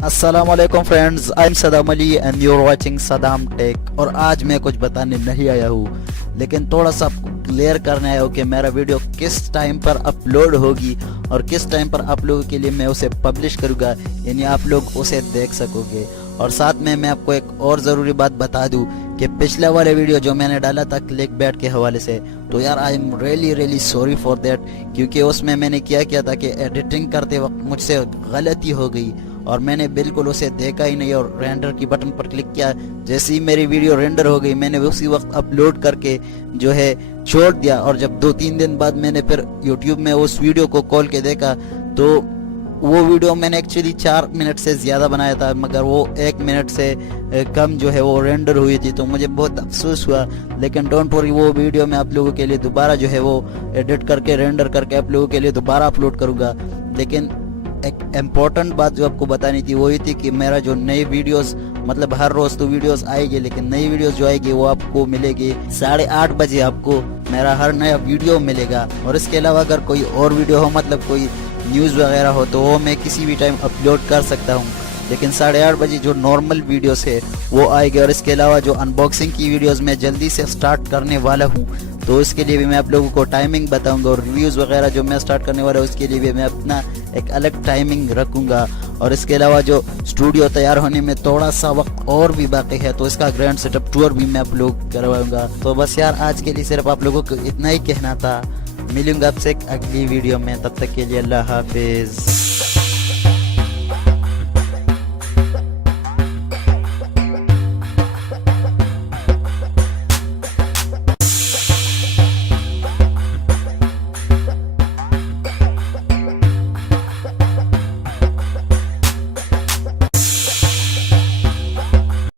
अस्सलामुअलैकुम friends, I am Saddam Ali and you are watching Saddam tech. और आज मैं कुछ बताने नहीं आया हूँ, लेकिन थोड़ा सा क्लियर करने आया हूँ कि मेरा वीडियो किस टाइम पर अपलोड होगी और किस टाइम पर आप लोगों के लिए मैं उसे पब्लिश करूँगा, यानी आप लोग उसे देख सकोगे। और साथ में मैं आपको एक और ज़रूरी बात बता दूँ कि पिछला वाले वीडियो जो मैंने डाला था क्लिक बैट के हवाले से, तो यार I am really sorry for that, क्योंकि उसमें मैंने किया था कि एडिटिंग करते वक्त मुझसे गलती हो गई और मैंने बिल्कुल उसे देखा ही नहीं और रेंडर की बटन पर क्लिक किया। जैसे ही मेरी वीडियो रेंडर हो गई मैंने उसी वक्त अपलोड करके जो है छोड़ दिया। और जब 2-3 दिन बाद मैंने फिर यूट्यूब में उस वीडियो को खोल के देखा तो वो वीडियो मैंने एक्चुअली 4 मिनट से ज़्यादा बनाया था, मगर वो 1 मिनट से कम जो है वो रेंडर हुई थी, तो मुझे बहुत अफसोस हुआ। लेकिन डोंट वरी, वो वीडियो मैं आप लोगों के लिए दोबारा जो है वो एडिट करके रेंडर करके आप लोगों के लिए दोबारा अपलोड करूँगा। लेकिन एक इम्पोर्टेंट बात जो आपको बतानी थी वो ये थी कि मेरा जो नई वीडियोस, मतलब हर रोज तो वीडियोस आएगी, लेकिन नई वीडियोस जो आएगी वो आपको मिलेगी 8:30 बजे, आपको मेरा हर नया वीडियो मिलेगा। और इसके अलावा अगर कोई और वीडियो हो, मतलब कोई न्यूज़ वगैरह हो, तो वो मैं किसी भी टाइम अपलोड कर सकता हूँ, लेकिन 8:30 बजे जो नॉर्मल वीडियोस है वो आएगी। और इसके अलावा जो अनबॉक्सिंग की वीडियोस मैं जल्दी से स्टार्ट करने वाला हूँ, तो इसके लिए भी मैं आप लोगों को टाइमिंग बताऊंगा। और रिव्यूज़ वगैरह जो मैं स्टार्ट करने वाला हूँ उसके लिए भी मैं अपना एक अलग टाइमिंग रखूँगा। और इसके अलावा जो स्टूडियो तैयार होने में थोड़ा सा वक्त और भी बाकी है, तो इसका ग्रैंड सेटअप टूर भी मैं आप लोग करवाऊँगा। तो बस यार, आज के लिए सिर्फ आप लोगों को इतना ही कहना था। मिलूंगा आपसे एक अगली वीडियो में, तब तक के लिए अल्लाह हाफिज़।